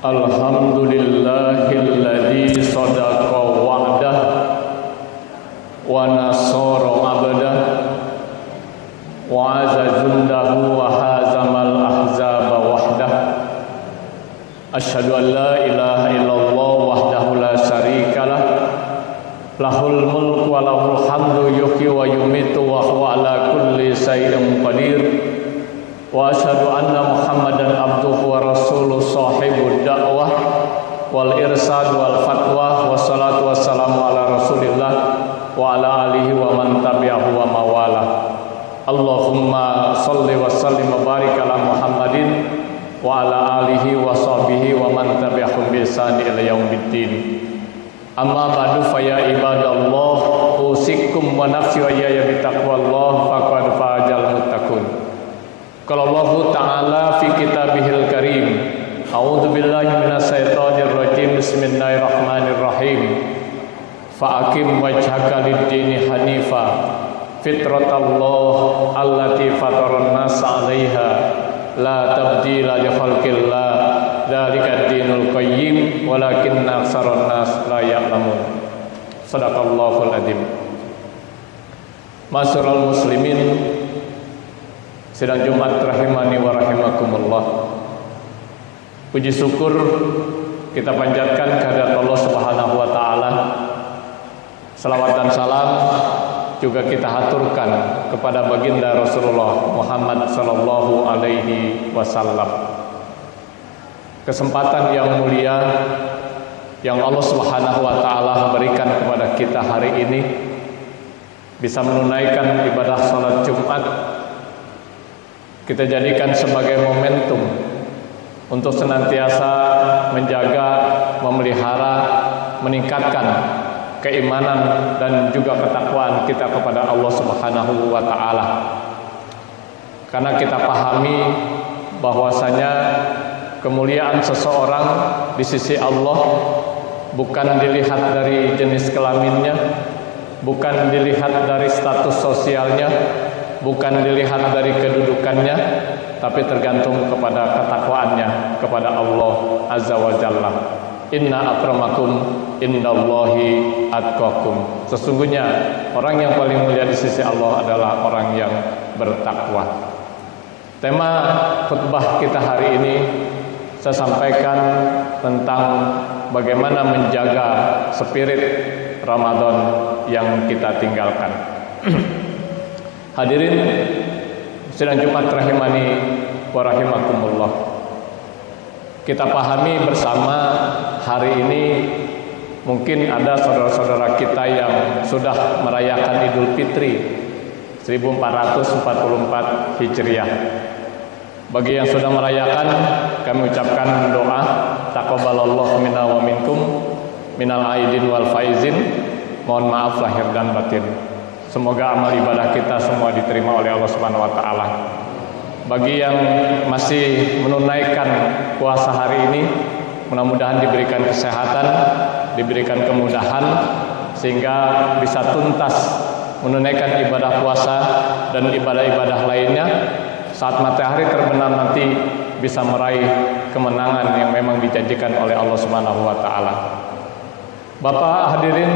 Alhamdulillahilladzi sadaqa wa'dah wa nasara 'abdah wa 'azza jundahu wa hazamal ahzaba wahdah. Asyhadu an la ilaha illallah wahdahu la syarikalah lahul mulku wa lahul hamdu yuhyi wa yumitu wa huwa ala kulli syai'in qadir. Wa asyhadu anna Muhammadan abduhu wa rasuluh sahibud da'wah wal irsad wal fatwa wassalatu wassalamu ala rasulillah wa ala alihi wa man tabi'ahu wa mawalah. Allahumma salli wa sallim wa barik ala Muhammadin wa ala alihi wa sahbihi wa man tabi'ahum bi ihsan ila yaumiddin. Amma ba'du fa ya ibadallah usikum wa nafsi wa iyaya bi taqwallah faqad fazal muttaqun. Qala Allah Ta'ala fi kitabihil karim, a'udzu billahi minasyaitonir rajim, bismillahirrahmanirrahim. Fa'aqim wajhaka lid-dini hanifa fitratallah allati fataran nas 'alaiha la tabdila li khalqillah dzalika ad-dinul qayyim walakinna aktsaran nas la ya'lamun. Shadaqallahul adzim. Masyarul muslimin, sidang Jumat rahimani wa rahimakumullah. Puji syukur kita panjatkan kehadirat Allah Subhanahu wa taala. Salawat dan salam juga kita haturkan kepada baginda Rasulullah Muhammad sallallahu alaihi wasallam. Kesempatan yang mulia yang Allah Subhanahu wa taala berikan kepada kita hari ini bisa menunaikan ibadah salat Jumat, kita jadikan sebagai momentum untuk senantiasa menjaga, memelihara, meningkatkan keimanan dan juga ketakwaan kita kepada Allah Subhanahu wa taala. Karena kita pahami bahwasanya kemuliaan seseorang di sisi Allah bukan dilihat dari jenis kelaminnya, bukan dilihat dari status sosialnya, bukan dilihat dari kedudukannya, tapi tergantung kepada ketakwaannya kepada Allah Azza wa Jalla. Inna akramakum indallahi atqakum. Sesungguhnya orang yang paling mulia di sisi Allah adalah orang yang bertakwa. Tema khutbah kita hari ini saya sampaikan tentang bagaimana menjaga spirit Ramadan yang kita tinggalkan. Hadirin sidang Jumat rahimani wa rahimakumullah. Kita pahami bersama hari ini mungkin ada saudara-saudara kita yang sudah merayakan Idul Fitri 1444 Hijriah. Bagi yang sudah merayakan, kami ucapkan doa taqabbalallahu minna wa minkum minal aidin wal faizin. Mohon maaf lahir dan batin. Semoga amal ibadah kita semua diterima oleh Allah Subhanahu wa taala. Bagi yang masih menunaikan puasa hari ini, mudah-mudahan diberikan kesehatan, diberikan kemudahan sehingga bisa tuntas menunaikan ibadah puasa dan ibadah-ibadah lainnya. Saat matahari terbenam nanti bisa meraih kemenangan yang memang dijanjikan oleh Allah Subhanahu wa taala. Bapak hadirin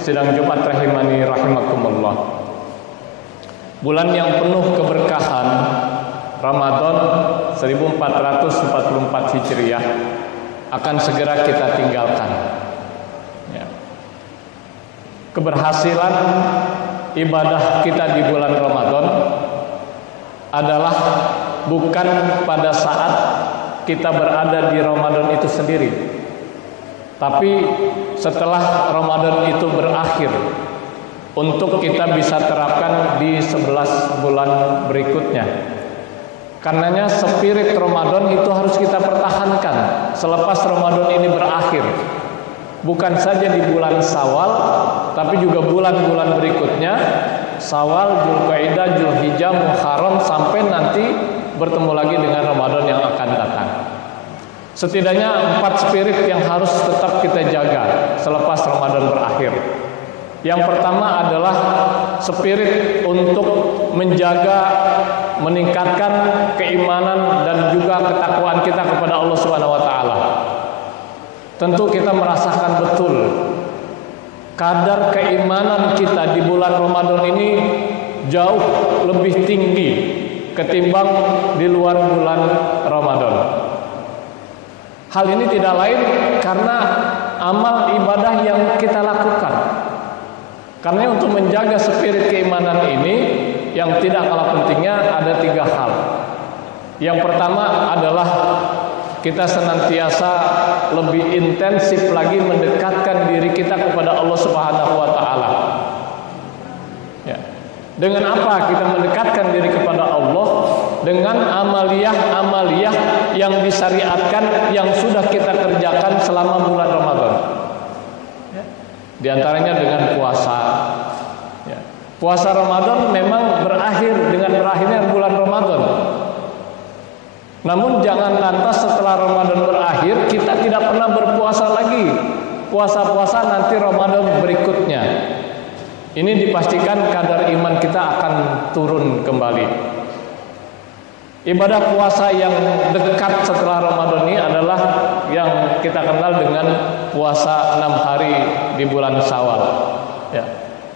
sidang Jumat rahimani rahimakumullah. Bulan yang penuh keberkahan Ramadan 1444 Hijriah akan segera kita tinggalkan. Ya. Keberhasilan ibadah kita di bulan Ramadan adalah bukan pada saat kita berada di Ramadan itu sendiri, tapi setelah Ramadan itu berakhir, untuk kita bisa terapkan di 11 bulan berikutnya. Karenanya spirit Ramadan itu harus kita pertahankan selepas Ramadan ini berakhir. Bukan saja di bulan Syawal, tapi juga bulan-bulan berikutnya, Syawal, Dzulqa'dah, Dzulhijjah, Muharram, sampai nanti bertemu lagi dengan Ramadan yang akan datang. Setidaknya 4 spirit yang harus tetap kita jaga selepas Ramadan berakhir. Yang pertama adalah spirit untuk menjaga, meningkatkan keimanan dan juga ketakwaan kita kepada Allah Subhanahu wa taala. tentu kita merasakan betul kadar keimanan kita di bulan Ramadan ini jauh lebih tinggi ketimbang di luar bulan Ramadan. Hal ini tidak lain karena amal ibadah yang kita lakukan. Karena untuk menjaga spirit keimanan ini yang tidak kalah pentingnya ada 3 hal. Yang pertama adalah kita senantiasa lebih intensif lagi mendekatkan diri kita kepada Allah Subhanahu wa taala. Ya. Dengan apa kita mendekatkan diri kepada Allah? Dengan amaliyah-amaliyah yang disyariatkan yang sudah kita kerjakan selama bulan Ramadan. Ya. Di antaranya dengan puasa. Ya. Puasa Ramadan memang berakhir dengan berakhirnya bulan Ramadan. Namun jangan lantas setelah Ramadan berakhir kita tidak pernah berpuasa lagi. Puasa-puasa nanti Ramadan berikutnya. Ini dipastikan kadar iman kita akan turun kembali. Ibadah puasa yang dekat setelah Ramadan ini adalah yang kita kenal dengan puasa 6 hari di bulan Syawal. Ya.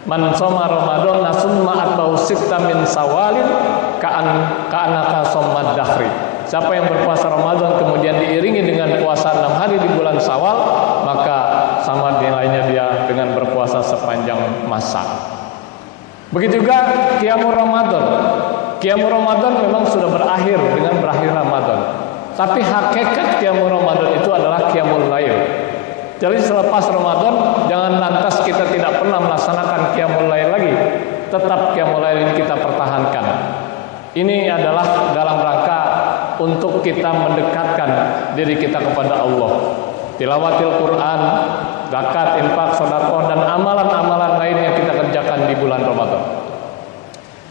Man shoma Ramadan nasumma atba'u sitta min Syawalin ka'annaka shammad dahri. Siapa yang berpuasa Ramadan kemudian diiringi dengan puasa 6 hari di bulan Syawal, maka sama nilainya dia dengan berpuasa sepanjang masa. Begitu juga Qiyamul Ramadan. Qiyamul Ramadan memang sudah berakhir dengan berakhir Ramadan. Tapi hakikat Qiyamul Ramadan itu adalah Qiyamul Lail. Jadi selepas Ramadan jangan lantas kita tidak pernah melaksanakan Qiyamul Lail lagi. Tetap Qiyamul Lail ini kita pertahankan. Ini adalah dalam rangka untuk kita mendekatkan diri kita kepada Allah. Tilawatil Quran, zakat, infak, sedekah dan amalan-amalan lain yang kita kerjakan di bulan Ramadan.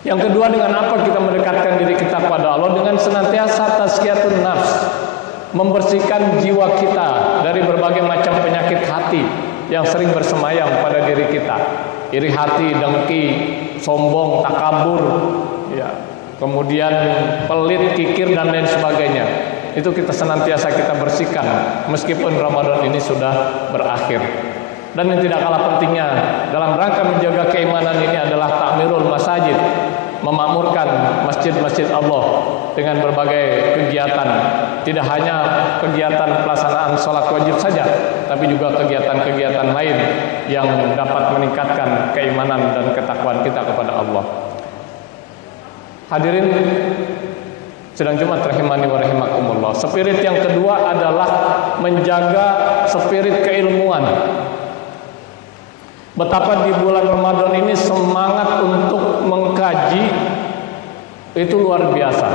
Yang kedua, dengan apa kita mendekatkan diri kita kepada Allah? Dengan senantiasa tazkiyatun nafs, membersihkan jiwa kita dari berbagai macam penyakit hati yang sering bersemayam pada diri kita. Iri hati, dengki, sombong, takabur, ya. Kemudian pelit, kikir dan lain sebagainya. Itu kita senantiasa kita bersihkan meskipun Ramadan ini sudah berakhir. Dan yang tidak kalah pentingnya dalam rangka menjaga keimanan ini adalah takmirul masajid, memakmurkan masjid-masjid Allah dengan berbagai kegiatan. Tidak hanya kegiatan pelaksanaan sholat wajib saja, tapi juga kegiatan-kegiatan lain yang dapat meningkatkan keimanan dan ketakwaan kita kepada Allah. Hadirin sidang Jumat rahimani wa rahimakumullah. Spirit yang kedua adalah menjaga spirit keilmuan. Betapa di bulan Ramadan ini semangat untuk mengkaji itu luar biasa.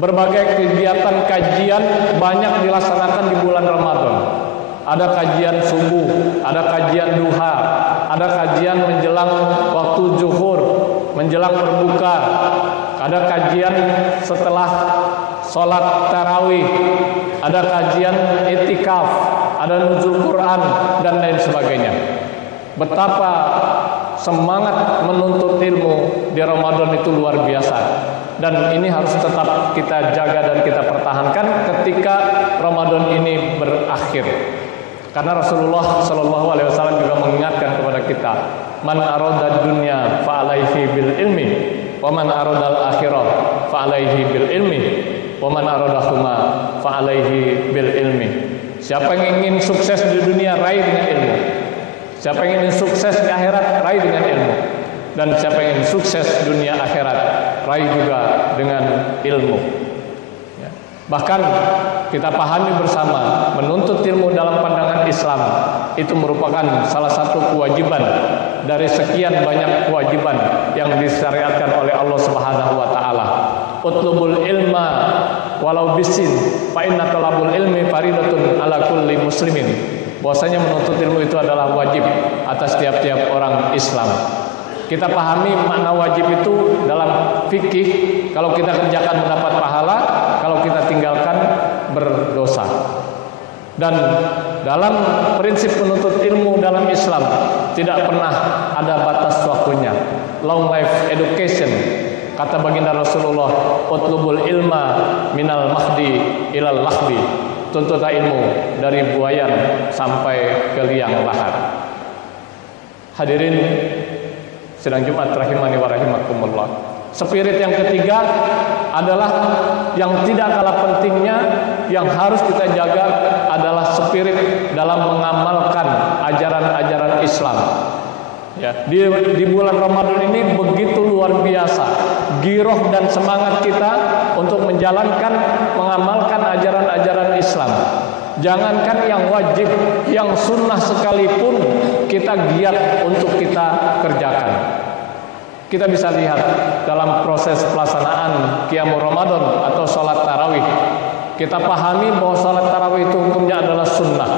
Berbagai kegiatan kajian banyak dilaksanakan di bulan Ramadan. Ada kajian subuh, ada kajian duha, ada kajian menjelang waktu zuhur, menjelang berbuka, ada kajian setelah sholat tarawih, ada kajian itikaf, ada nuzul Quran dan lain sebagainya. Betapa semangat menuntut ilmu di Ramadan itu luar biasa, dan ini harus tetap kita jaga dan kita pertahankan ketika Ramadan ini berakhir. Karena Rasulullah Shallallahu Alaihi Wasallam juga mengingatkan kepada kita, man aradad dunya fa alaihi bil ilmi, wa man aradal akhirah fa alaihi bil ilmi, wa man aradahuma fa alaihi bil ilmi. Siapa yang ingin sukses di dunia, raih dengan ilmu. Siapa yang ingin sukses di akhirat, raih dengan ilmu. Dan siapa yang ingin sukses dunia akhirat, raih juga dengan ilmu. Ya. Bahkan kita pahami bersama, menuntut ilmu dalam pandangan Islam itu merupakan salah satu kewajiban dari sekian banyak kewajiban yang disyariatkan oleh Allah Subhanahu wa taala. Utlubul ilma walau bisin fa inna talabul ilmi faridatun ala kulli muslimin. Bahwasanya menuntut ilmu itu adalah wajib atas tiap-tiap orang Islam. Kita pahami makna wajib itu dalam fikih, kalau kita kerjakan mendapat pahala, kalau kita tinggalkan berdosa. Dan dalam prinsip menuntut ilmu dalam Islam tidak pernah ada batas waktunya. Long life education, kata baginda Rasulullah, utlubul ilma minal mahdi ilal lahdi. tuntutan ilmu dari buayan sampai ke liang lahat. Hadirin sidang Jumat rahimani wa rahimakumullah. Spirit yang ketiga adalah yang tidak kalah pentingnya, yang harus kita jaga adalah spirit dalam mengamalkan ajaran-ajaran Islam. Ya, di bulan Ramadan ini begitu luar biasa giroh dan semangat kita untuk menjalankan, mengamalkan ajaran-ajaran Islam. Jangankan yang wajib, yang sunnah sekalipun kita giat untuk kita kerjakan. Kita bisa lihat dalam proses pelaksanaan Qiyamul Ramadan atau sholat tarawih. Kita pahami bahwa sholat tarawih itu hukumnya adalah sunnah.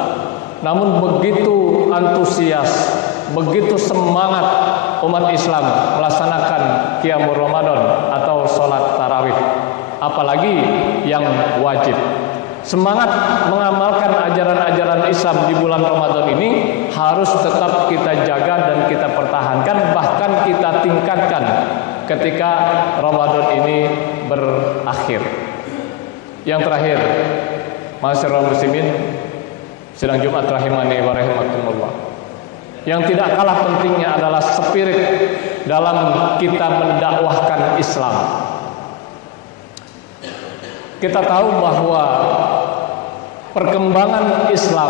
Namun begitu antusias, begitu semangat umat Islam melaksanakan Qiyamul Ramadan atau sholat tarawih, apalagi yang wajib. Semangat mengamalkan ajaran-ajaran Islam di bulan Ramadan ini harus tetap kita jaga dan kita pertahankan, bahkan kita tingkatkan ketika Ramadan ini berakhir. Yang terakhir, ma'asyiral muslimin sidang Jumat rahimani wa rahimakumullah, yang tidak kalah pentingnya adalah spirit dalam kita mendakwahkan Islam. Kita tahu bahwa perkembangan Islam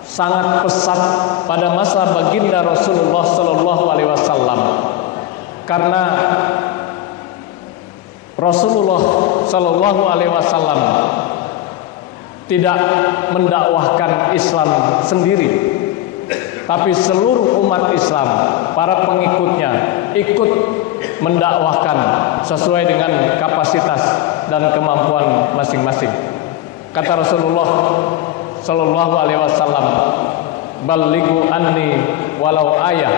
sangat pesat pada masa baginda Rasulullah Sallallahu Alaihi Wasallam, karena Rasulullah Sallallahu Alaihi Wasallam tidak mendakwahkan Islam sendiri, tapi seluruh umat Islam, para pengikutnya ikut mendakwahkan sesuai dengan kapasitas dan kemampuan masing-masing. Kata Rasulullah Sallallahu Alaihi Wasallam, "Balighu anni walau ayah,"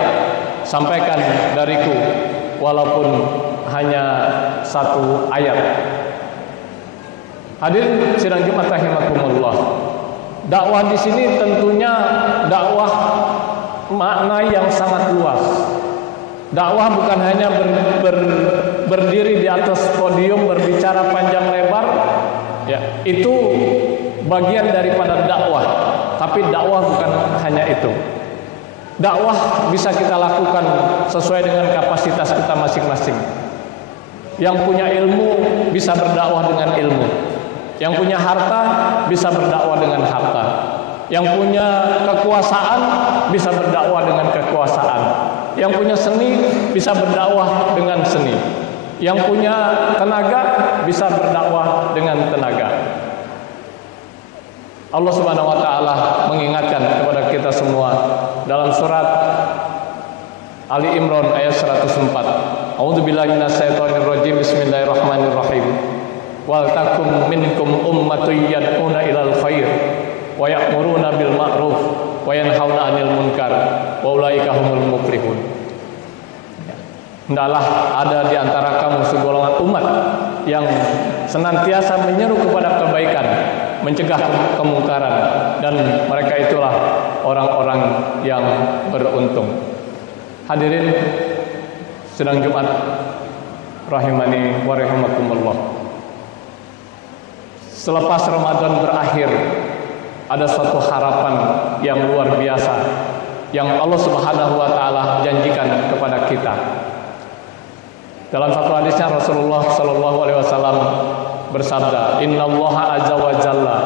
sampaikan dariku walaupun hanya satu ayat. Hadirin sidang Jumat rahimakumullah. Dakwah di sini tentunya dakwah makna yang sangat luas. Dakwah bukan hanya berdiri di atas podium berbicara panjang lebar, ya, itu bagian daripada dakwah. Tapi dakwah bukan hanya itu. Dakwah bisa kita lakukan sesuai dengan kapasitas kita masing-masing. Yang punya ilmu bisa berdakwah dengan ilmu. Yang punya harta bisa berdakwah dengan harta. Yang punya kekuasaan bisa berdakwah dengan kekuasaan. Yang punya seni bisa berdakwah dengan seni. Yang punya tenaga bisa berdakwah dengan tenaga. Allah Subhanahu wa taala mengingatkan kepada kita semua dalam surat Ali Imran ayat 104. A'udzubillahi minasyaitonir rajim. Bismillahirrahmanirrahim. Wal takum minkum ummatun yad'una ilal khair wa ya'muruna bil ma'ruf wa yanhauna 'anil munkar wa ulaika humul muflihun. Hendaklah ada di antara kamu segolongan umat yang senantiasa menyeru kepada kebaikan, mencegah kemungkaran, dan mereka itulah orang-orang yang beruntung. Hadirin sidang Jumat rahimani wa rahimakumullah. Selepas Ramadan berakhir, ada suatu harapan yang luar biasa yang Allah Subhanahu wa taala janjikan kepada kita. Dalam satu hadisnya Rasulullah Sallallahu Alaihi Wasallam bersabda, Innallaha azza wa jalla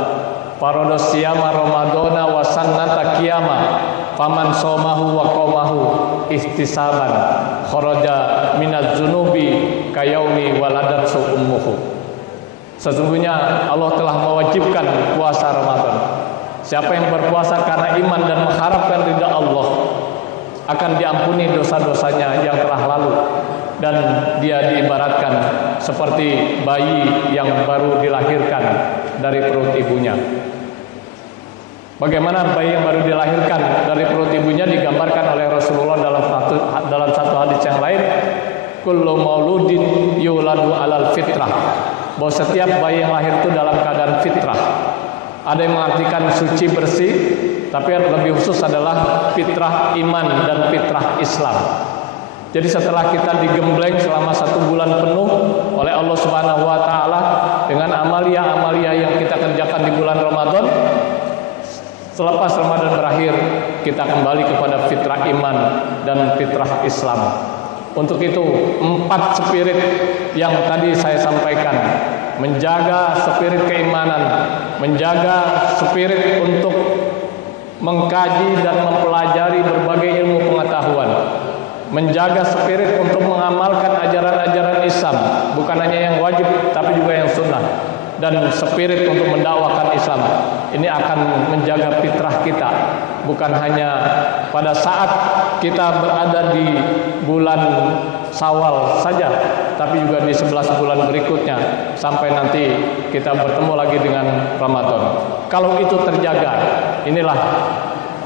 farada siyama ramadana wa sannata qiyama faman somahu wa qamahu ihtisaban kharaja minadz dzunubi kayaumi waladatsu ummuhu. Sesungguhnya Allah telah mewajibkan puasa Ramadan. Siapa yang berpuasa karena iman dan mengharapkan ridha Allah, akan diampuni dosa-dosanya yang telah lalu, dan dia diibaratkan seperti bayi yang baru dilahirkan dari perut ibunya. Bagaimana bayi yang baru dilahirkan dari perut ibunya digambarkan oleh Rasulullah dalam satu hadis yang lain, kullu mauludin yuladu alal fitrah, bahwa setiap bayi yang lahir itu dalam keadaan fitrah. Ada yang mengartikan suci bersih, tapi yang lebih khusus adalah fitrah iman dan fitrah Islam. Jadi setelah kita digembleng selama 1 bulan penuh oleh Allah Subhanahu wa taala dengan amalia-amalia yang kita kerjakan di bulan Ramadan, selepas Ramadan berakhir kita kembali kepada fitrah iman dan fitrah Islam. Untuk itu 4 spirit yang tadi saya sampaikan, menjaga spirit keimanan, menjaga spirit untuk mengkaji dan mempelajari berbagai ilmu pengetahuan, menjaga spirit untuk mengamalkan ajaran-ajaran Islam, bukan hanya yang wajib tapi juga yang sunnah, dan spirit untuk mendakwakan Islam. Ini akan menjaga fitrah kita, bukan hanya pada saat kita berada di bulan Syawal saja, tapi juga di 11 bulan berikutnya sampai nanti kita bertemu lagi dengan Ramadan. Kalau itu terjaga, inilah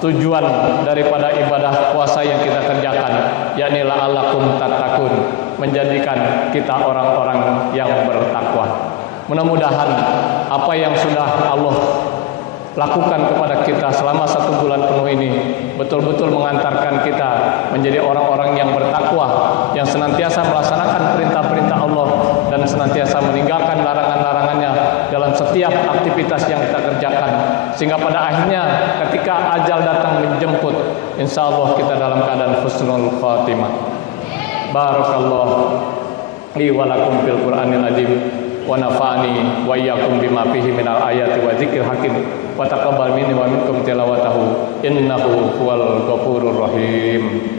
tujuan daripada ibadah puasa yang kita kerjakan, yakni la'allakum tattaqun, menjadikan kita orang-orang yang bertakwa. Mudah-mudahan apa yang sudah Allah lakukan kepada kita selama 1 bulan penuh ini betul-betul mengantarkan kita menjadi orang-orang yang bertakwa, yang senantiasa melaksanakan perintah-perintah Allah dan senantiasa meninggalkan larangan-larangannya dalam setiap aktivitas yang kita kerjakan, sehingga pada akhirnya ketika ajal datang menjemput, insya Allah kita dalam keadaan husnul khatimah. Barakallahu li wa lakum fil Qur'anil azim wa nafa'ani wa iyyakum bima fihi minal ayati wa dzikril hakim wa taqabbal minni wa minkum tilawatahu innahu huwal ghafurur rahim.